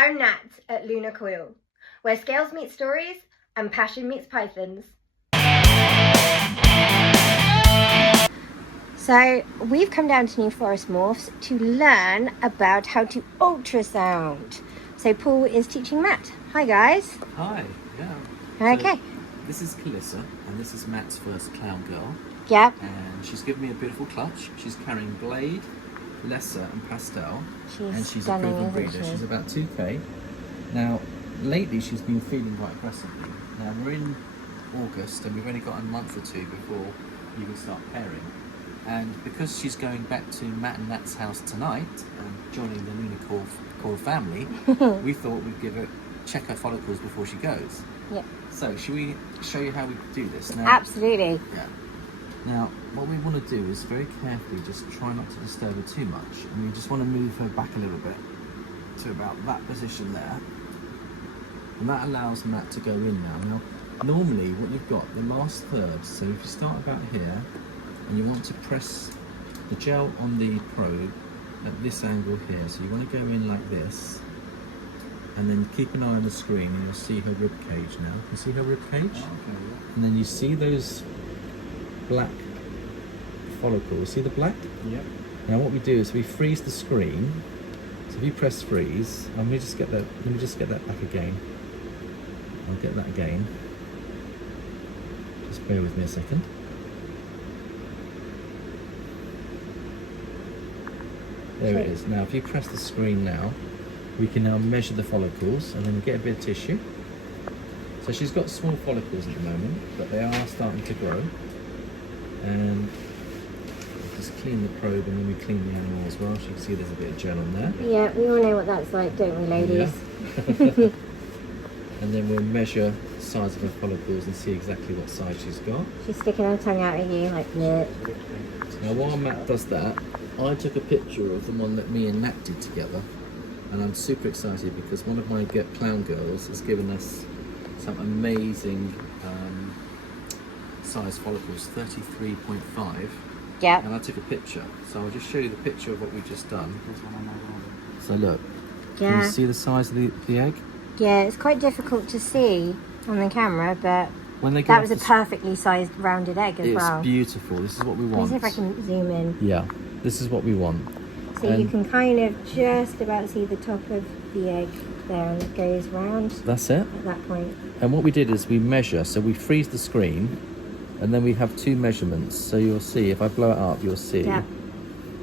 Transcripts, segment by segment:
I'm Nat at Lunar Coil, where scales meet stories and passion meets pythons. So we've come down to New Forest Morphs to learn about how to ultrasound. So Paul is teaching Matt. Hi guys. Hi, yeah. Okay. So, this is Calissa, and this is Matt's first clown girl. Yep. And she's given me a beautiful clutch. She's carrying Blade, Lesser, and Pastel. And she's a proven breeder. She's about 2K. Now, lately she's been feeding quite aggressively. Now we're in August, and we've only got a month or two before you can start pairing. And because she's going back to Matt and Nat's house tonight and joining the Lunar Coil family, we thought we'd check her follicles before she goes. Yeah. So, should we show you how we do this now? Absolutely. Yeah. Now, what we want to do is very carefully just try not to disturb her too much, and we just want to move her back a little bit to about that position there, and that allows Matt to go in now. Now, normally what you've got, the last third, so if you start about here, and you want to press the gel on the probe at this angle here, so you want to go in like this, and then keep an eye on the screen, and you'll see her rib cage now. You see her rib cage? Oh, okay, yeah. And then you see those black follicles. See the black? Yep. Now what we do is we freeze the screen. So if you press freeze, let me just get that back again. I'll get that again. Just bear with me a second. There it is. Now if you press the screen now, we can now measure the follicles and then get a bit of tissue. So she's got small follicles at the moment, but they are starting to grow. And just clean the probe, and then we clean the animal as well. So you can see there's a bit of gel on there. Yeah, we all know what that's like, don't we, ladies? Yeah. And then we'll measure the size of her follicles and see exactly what size she's got. She's sticking her tongue out at you like that. Now while Matt does that, I took a picture of the one that me and Nat did together, and I'm super excited because one of my clown girls has given us some amazing size follicles, 33.5. Yeah. And I took a picture, so I'll just show you the picture of what we've just done. So look, can you see the size of the egg? Yeah, it's quite difficult to see on the camera, but when they that was a perfectly sized rounded egg as well. It's beautiful. This is what we want. Let's see if I can zoom in. Yeah, this is what we want. So you can kind of just about see the top of the egg there, and it goes round. That's it. At that point. And what we did is we measure, so we freeze the screen, and then we have two measurements. So you'll see, if I blow it up, you'll see. Yeah.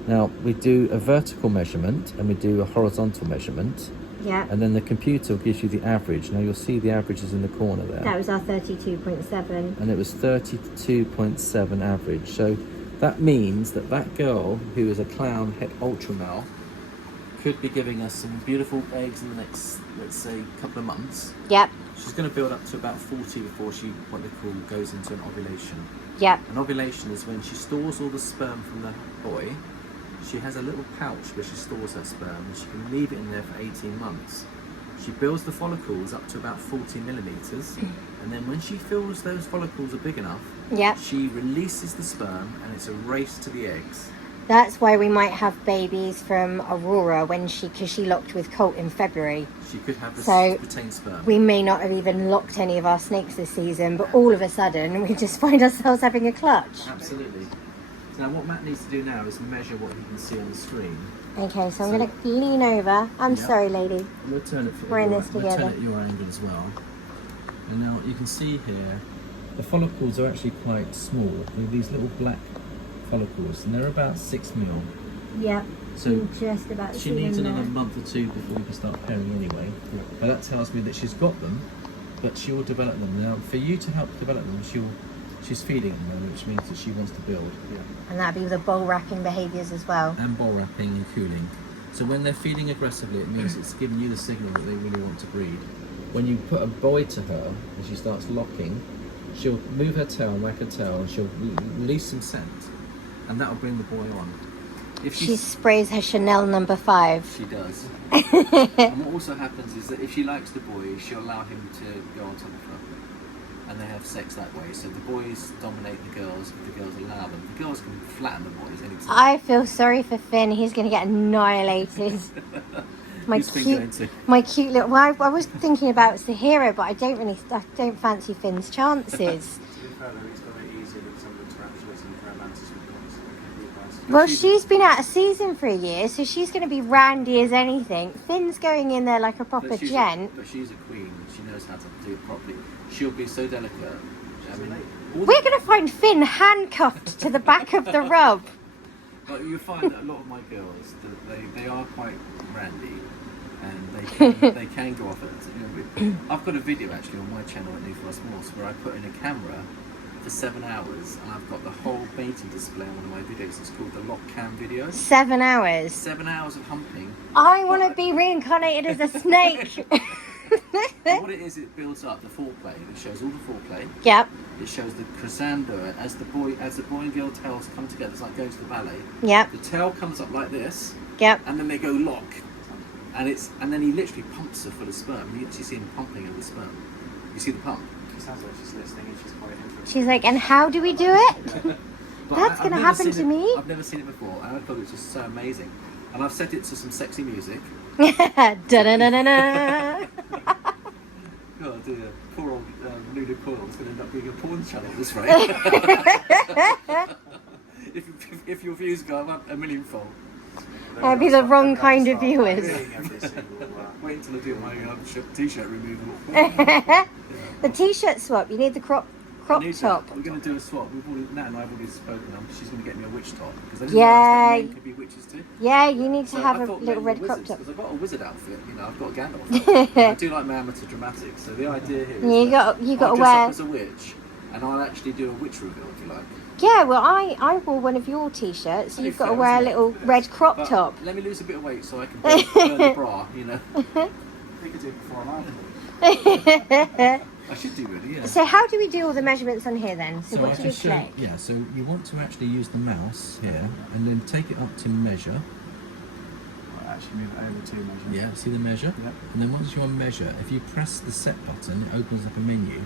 Now, we do a vertical measurement, and we do a horizontal measurement. Yeah. And then the computer gives you the average. Now, you'll see the average is in the corner there. That was our 32.7. And it was 32.7 average. So that means that that girl, who is a clown het ultra male, could be giving us some beautiful eggs in the next, let's say, couple of months. Yep. She's going to build up to about 40 before she, what they call, goes into an ovulation. Yep. An ovulation is when she stores all the sperm from the boy. She has a little pouch where she stores her sperm, and she can leave it in there for 18 months. She builds the follicles up to about 40 millimeters, and then when she feels those follicles are big enough, yep, she releases the sperm, and it's a race to the eggs. That's why we might have babies from Aurora because she locked with Colt in February. She could have retained sperm. We may not have even locked any of our snakes this season, but all of a sudden we just find ourselves having a clutch. Absolutely. So now what Matt needs to do now is measure what he can see on the screen. Okay, so I'm going to lean over. I'm sorry, lady. We'll turn it for We're in this together. We'll turn it at your angle as well. And now you can see here, the follicles are actually quite small. They're these little black follicles, and they're about 6 mil. Yeah. So just about. She needs another month or two before we can start pairing anyway. Yeah. But that tells me that she's got them, but she will develop them. Now, for you to help develop them, she's feeding at the moment, which means that she wants to build. Yeah. And that'd be the bowl wrapping behaviours as well. And bowl wrapping and cooling. So when they're feeding aggressively, it means it's giving you the signal that they really want to breed. When you put a boy to her and she starts locking, she'll move her tail, wag her tail, and she'll release some scent, and that'll bring the boy on. If she sprays her Chanel No. 5. She does. And what also happens is that if she likes the boy, she'll allow him to go on top of her, and they have sex that way. So the boys dominate the girls, if the girls allow them. The girls can flatten the boys anytime. I feel sorry for Finn. He's going to get annihilated. My Who's Finn going cute, to? my cute little. Well, I was thinking about Sahira, but I don't fancy Finn's chances. To be fair though, he's got it easier than some of the tarantulas and caramantis we've got, so it can be advised. Well, she's been out of season for a year, so she's going to be randy as anything. Finn's going in there like a proper gent. But she's a queen. She knows how to do it properly. She'll be so delicate. I mean, We're going to find Finn handcuffed to the back of the rub. but you find that a lot of my girls, they are quite randy, and they can go off at. I've got a video actually on my channel at Forest Morphs where I put in a camera for 7 hours, and I've got the whole mating display on one of my videos. It's called the lock cam video. 7 hours. 7 hours of humping. I want to be reincarnated as a snake. But what it is, it builds up the foreplay. It shows all the foreplay. Yep. It shows the crescendo as the boy and girl tails come together. It's like going to the ballet. Yep. The tail comes up like this, Yep. and then they go lock, and then he literally pumps her full of sperm. You actually see him pumping her with sperm. You see the pump. She sounds like she's listening and she's quite interested. She's like, and how do we do it? But That's going to happen to me. I've never seen it before, and I thought it was just so amazing. And I've set it to some sexy music. Da-da-da-da-da. Oh dear, poor old Luna Coyle is going to end up being a porn channel at this rate. if your views go up a millionfold. That'd be the wrong kind of viewers. Wait until I do my t-shirt removal. The t-shirt swap. You need the crop top. We're going to do a swap. Nat and I have already spoken. She's going to get me a witch top because I didn't Yeah. realise that men could be witches too. Yeah, you need to So have I a thought little men red were crop wizards, top. because I've got a wizard outfit. I've got a Gandalf. I do like my amateur dramatics. So the idea here is You got to I'll dress wear. up as a witch, and I'll actually do a witch reveal if you like. Yeah, well, I wore one of your t-shirts. Only You've got to fair, wear a isn't it? little red crop But top. let me lose a bit of weight so I can burn the bra. You know, We could do it before and after. I should do really. Yeah. So how do we do all the measurements on here then? So what I do can we show- click? Yeah, so you want to actually use the mouse here and then take it up to measure. I'll actually move it over to measure. Yeah, see the measure? Yep. And then once you're on measure, if you press the set button, it opens up a menu.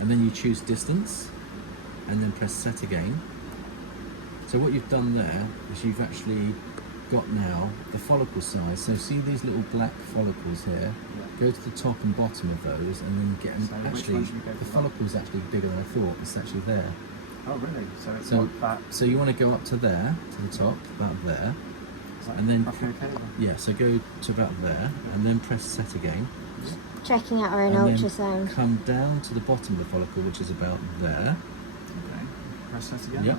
And then you choose distance and then press set again. So what you've done there is you've actually got now the follicle size. So see these little black follicles here? Go to the top and bottom of those and then get them. So which Actually, one should we go the for? follicle's actually bigger than I thought. It's actually there. Oh really? So it's So, not that. so you want to go up to there, to the top, about there. Is that and then- roughly okay then? Yeah, so go to about there and then press set again. Checking out our own And then ultrasound. come down to the bottom of the follicle, which is about there. Okay. Press that again. Yep.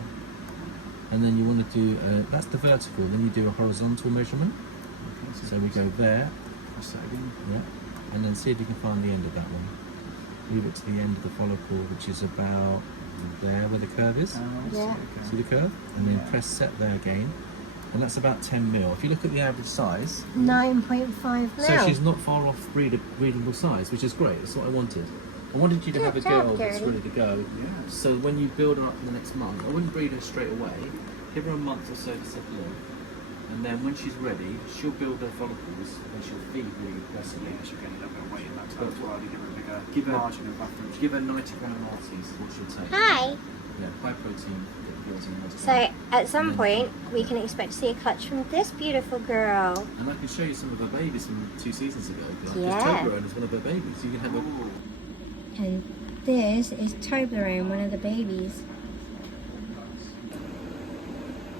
And then you want to do, that's the vertical, then you do a horizontal measurement. Okay, So we go there, press that again. yeah, and then see if you can find the end of that one. Move it to the end of the follicle, which is about there where the curve is. Yeah. See the curve? And then press set there again. And that's about 10 mil. If you look at the average size, 9.5 mil. so she's not far off readable size, which is great. That's what I wanted. I wanted you to have a Good job, girl that's girlie. ready to go. Yeah. So when you build her up in the next month, I wouldn't breed her straight away. Give her a month or so to settle in. And then when she's ready, she'll build her follicles and she'll feed really aggressively. Yeah, she'll get a little bit of weight in that time as well to give her a bigger Give her- margin of buffer. Give her 90 gram Maltese is what she'll take. Hi. Yeah, high protein. Protein, So at some point we can expect to see a clutch from this beautiful girl. and I can show you some of her babies from 2 seasons ago. Like Yeah. Toblerone is one of her babies. You can have a. Ooh. And this is Toblerone, one of the babies.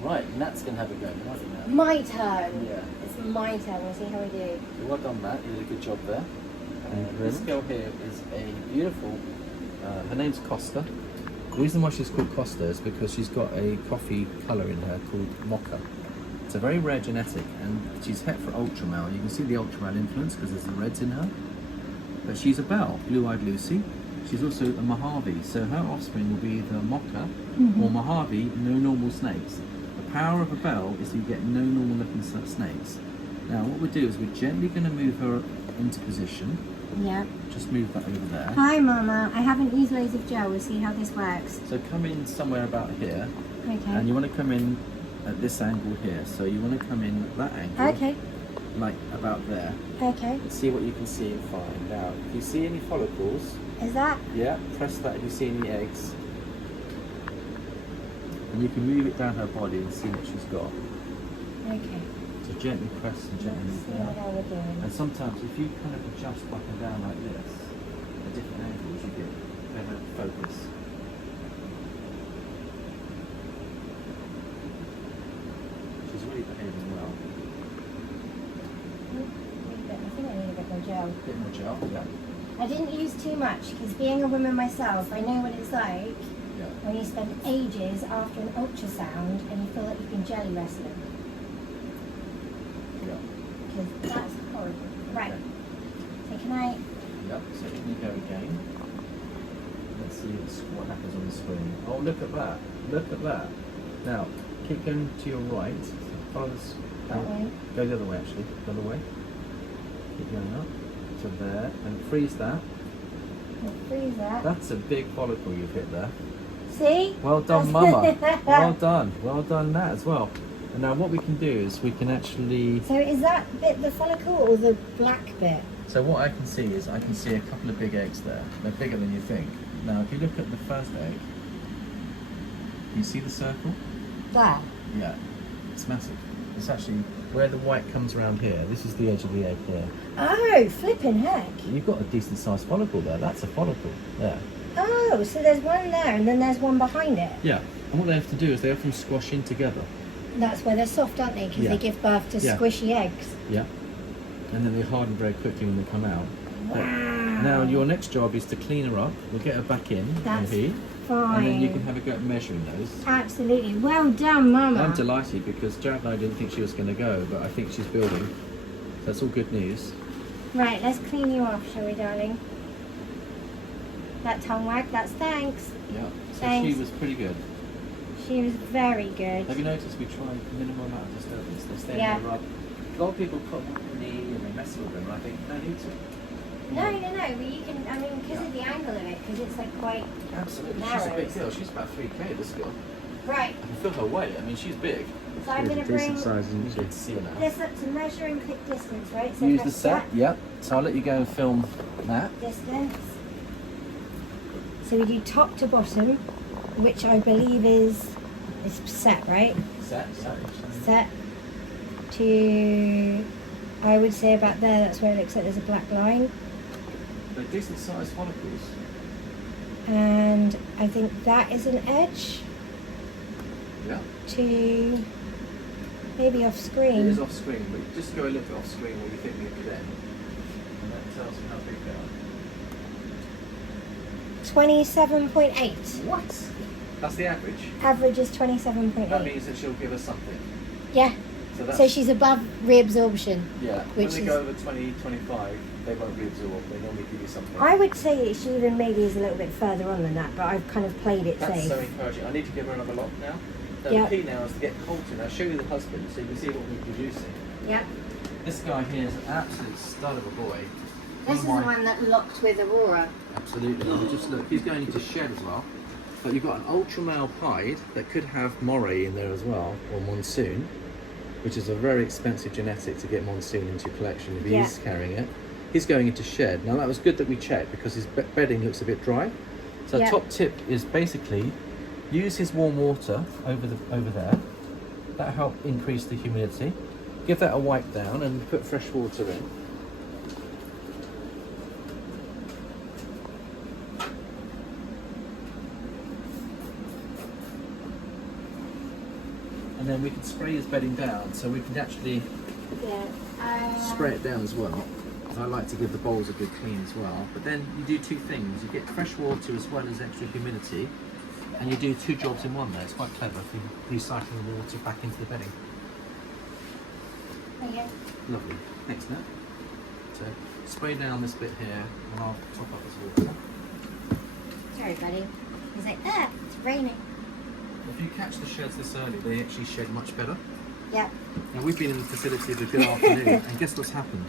Right, Nat's going to have a go. Right, Nat. My turn. Yeah. It's my turn. We'll see how we do. Well done, Matt. You did a good job there. This girl here is a beautiful. Her name's Costa. The reason why she's called Costa is because she's got a coffee colour in her called mocha. It's a very rare genetic, and she's het for ultramale. You can see the ultramale influence because there's the reds in her. But she's a bell, blue-eyed Lucy. She's also a Mojave, so her offspring will be either mocha or Mojave, no normal snakes. The power of a bell is you get no normal looking snakes. Now what we'll do is we're gently going to move her into position. Yeah. Just move that over there. Hi, Mama. I haven't used loads of gel. We'll see how this works. So come in somewhere about here, and Okay. you want to come in at this angle here. So you want to come in at that angle, Okay. like about there, Okay. and see what you can see and find. Now, if you see any follicles, Is that? yeah, press that if you see any eggs. And you can move it down her body and see what she's got. Okay. So gently press and gently move See what down. I would do. And sometimes if you kind of adjust up and down like this, at different angles, you get better focus. She's really behaving well. I think I need a bit more gel. A bit more gel, yeah. I didn't use too much because being a woman myself, I know what it's like Yeah. when you spend ages after an ultrasound and you feel like you've been jelly wrestling. Yeah. Because that's horrible. Right. Okay. So can I... Yep, so here we go again. Let's see what happens on the screen. Oh, look at that. Look at that. Now, keep going to your right. Follow this. That way? Go the other way, actually. The other way. Keep going up to there and freeze that. I'll freeze that. That's a big follicle you've hit there. See? Well done, Mama. Well done. Well done that as well. And now what we can do is we can actually... So is that bit the follicle or the black bit? So what I can see is I can see a couple of big eggs there. They're bigger than you think. Now if you look at the first egg, you see the circle? There. Yeah, it's massive. It's actually where the white comes around here. This is the edge of the egg here. Oh, flipping heck. You've got a decent sized follicle there. That's a follicle there. Oh, so there's one there and then there's one behind it. Yeah, and what they have to do is they often squash in together. That's where they're soft, aren't they? Because Yeah. they give birth to Yeah. squishy eggs. Yeah, and then they harden very quickly when they come out. Wow. Now your next job is to clean her up. We'll get her back in. That's here, fine. and then you can have a go at measuring those. Absolutely. Well done, Mama. I'm delighted because Jared and I didn't think she was going to go, but I think she's building. So that's all good news. Right, let's clean you off, shall we, darling? That tongue wag, that's thanks. Yeah. So Thanks. she was pretty good. She was very good. Have you noticed we try minimal amount of disturbance? They stay Yeah. in the rub. A lot of people put them on the knee and they mess with them, and I think no need to. No, but you can, I mean, because of the angle of it, because it's like quite Absolutely. She's narrow. a big girl. She's about 3K, this girl. Right, I can feel her weight. I mean, she's big. so I'm going to bring size, isn't she? See her now. this up to measure and click distance, right? So Use the press set. Yep. So I'll let you go and film that. distance. So we do top to bottom, which I believe is set, right? Set. Set to, I would say about there, that's where it looks like there's a black line. They're decent sized follicles. And I think that is an edge Yeah. to maybe off It screen. is off screen, but just go a little bit off screen where you think we could end. And that tells you how big they are. 27.8. What? That's the average. Average is That 27.8. means that she'll give us something. Yeah, So that's so she's above reabsorption. yeah. which When they is- go over 20, 25, they won't reabsorb. They normally give you something. I would say she even maybe is a little bit further on than that, but I've kind of played it That's safe. so encouraging. I need to give her another lot now. So Yeah. the key now is to get Colton. I'll show you the husband so you can see what we're producing. Yeah. This guy here is an absolute stud of a boy. This is the One of my- one that locked with Aurora. Absolutely. And just look, he's going into shed as well. But you've got an ultra male pied that could have moray in there as well, or monsoon, which is a very expensive genetic to get monsoon into your collection if he Yeah. is carrying it. He's going into shed. Now that was good that we checked because his bedding looks a bit dry. So Yeah. top tip is basically use his warm water over there. That'll help increase the humidity. Give that a wipe down and put fresh water in. And then we can spray his bedding down, so we can actually Yeah. spray it down as well. I like to give the bowls a good clean as well. But then you do two things. You get fresh water as well as extra humidity, and you do two jobs in one there. It's quite clever if you recycling the water back into the bedding. There you go. Lovely. Next now. So spray down this bit here, and I'll top up this water. Sorry, buddy. He's like, it's raining. If you catch the sheds this early, they actually shed much better. Yep. Now we've been in the facility a good afternoon, and guess what's happened?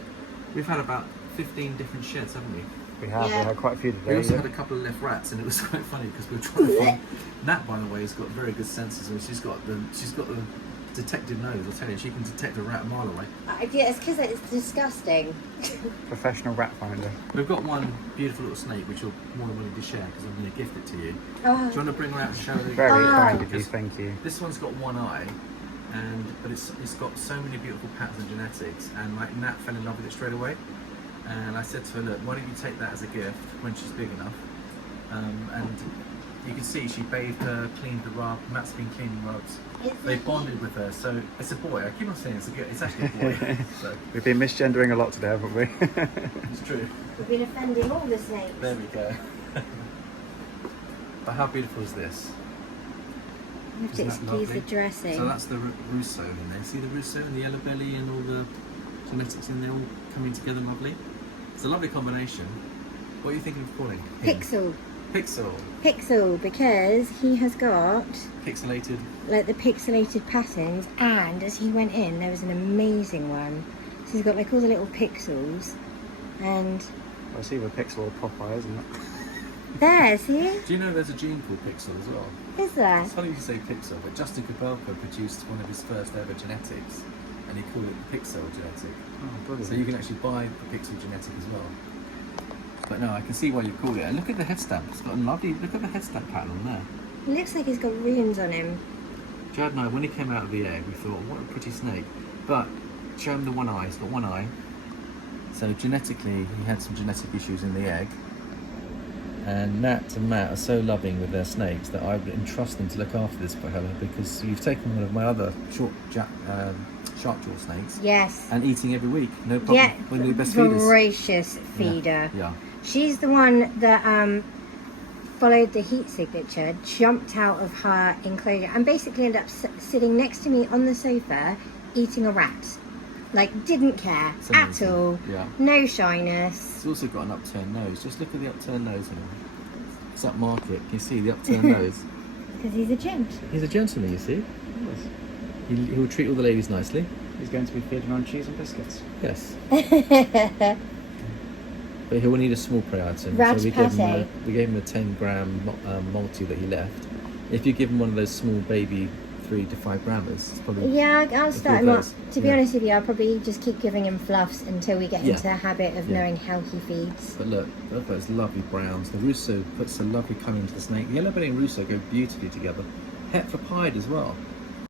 We've had about 15 different sheds, haven't we? We have. Yeah. We had quite a few We today. also yeah. had a couple of left rats, and it was quite funny because we were trying to find. Nat, by the way, has got very good senses, and she's got the detective nose. I'll tell you, she can detect a rat a mile away. Yeah, it's because it's disgusting. Professional rat finder. We've got one beautiful little snake, which you're more than willing to share because I'm going to gift it to you. Do Oh. you want to bring her out and show her? Very Oh. kind of you. Thank you. This one's got one eye, but it's got so many beautiful patterns and genetics, and like Nat fell in love with it straight away. And I said to her, look, why don't you take that as a gift when she's big enough? And you can see she bathed her, cleaned the rug. Matt's been cleaning rugs. They bonded with her, so it's a boy. I keep on saying it's actually a boy. So We've been misgendering a lot today, haven't we? it's true. We've been offending all the snakes. There we go. But how beautiful is this? You have to Isn't that excuse the lovely? dressing. So that's the Russo in there. See the Russo and the yellow belly and all the genetics in there all coming together lovely. It's a lovely combination. What are you thinking of calling him? Pixel. Pixel. Pixel, because he has got Pixelated. like the pixelated patterns, and as he went in there was an amazing one. So he's got like all the little pixels, and I see the pixel or Popeye, isn't it? there, see? Do you know there's a gene called Pixel as well? Is there? It's funny you say Pixel, but Justin Kubelka produced one of his first ever genetics, and he called it the Pixel genetic. Oh, brilliant. So you can actually buy the Pixel genetic as well. But no, I can see why you called it. And look at the head stamp. It's got a lovely, look at the head stamp pattern on there. It looks like he's got runes on him. Jad and I, when he came out of the egg, we thought, what a pretty snake. But show him the one eye. He's got one eye. So genetically, he had some genetic issues in the egg. And Nat and Matt are so loving with their snakes that I would entrust them to look after this for her, because you've taken one of my other shark jaw snakes Yes. and eating every week, no problem. Yeah, One of the best feeders. voracious feeder. Yeah. She's the one that followed the heat signature, jumped out of her enclosure, and basically ended up sitting next to me on the sofa eating a rat. Like, didn't care It's at amazing. all. Yeah. No shyness. It's also got an upturned nose. Just look at the upturned nose in him. It's up market. Can you see the upturned nose? Because he's a gent. He's a gentleman, you see. He'll treat all the ladies nicely. He's going to be feeding on cheese and biscuits. Yes. But he will need a small prey item. Rat we pate. gave him a 10-gram multi that he left. If you give him one of those small baby 3 to 5 grammars, it's probably... Yeah, I'll start him up. those. To be Yeah. honest with you, I'll probably just keep giving him fluffs until we get Yeah. into the habit of Yeah. knowing how he feeds. But look at those lovely browns. The Russo puts a lovely colour into the snake. The yellow belly and Russo go beautifully together. Het for pied as well.